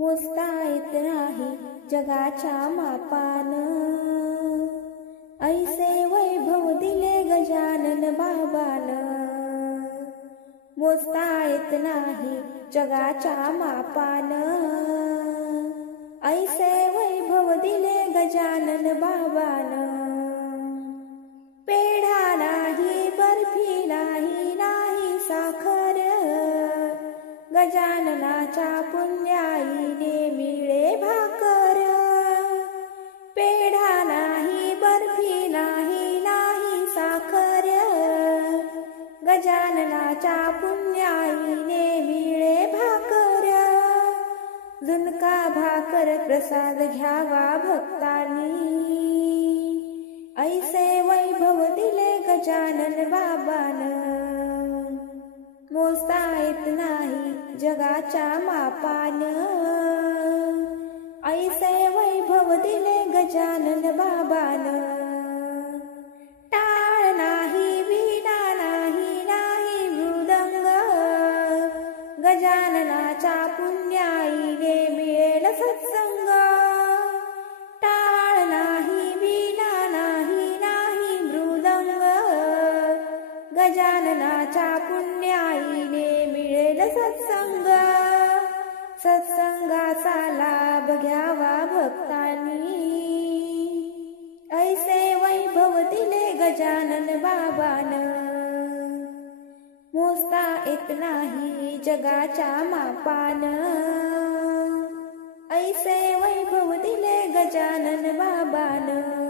मोजता येत नाही जगाच्या मापान, ऐसे वैभव दिले गजानन बाबान. मोजता येत नाही जगाच्या मापान, ऐसे वैभव दिले गजानन बाबान. पेढा नाही, बर्फी नाही, नाही साखर, गजाननाच्या पुण्याईने मिळे भाकर. पेढा नाही, बर्फी नाही, नाही साखर, गजाननाच्या पुण्याईने मिळे भाकर. झुणका भाकर प्रसाद घ्यावा भक्तांनी, ऐसे वैभव दिले गजानन बाबान. मोजता येत नाही जगाच्या मापान, ऐसे वैभव दिले गजानन बाबान. टाळ नाही, वीणा नाही, नाही मृदंग, गजाननाच्या पुण्याईने मिळेल सत्संग. टाळ नाही, वीणा नाही, नाही मृदंग, गजाननाच्या पुण्याईने मिळेल सत्संग. सत्संगाचा लाभ घ्यावा भक्तांनी, ऐसे वैभव दिले गजानन बाबान. मोजता येत नाही जगाच्या मापान, ऐसे वैभव दिले गजानन बाबान.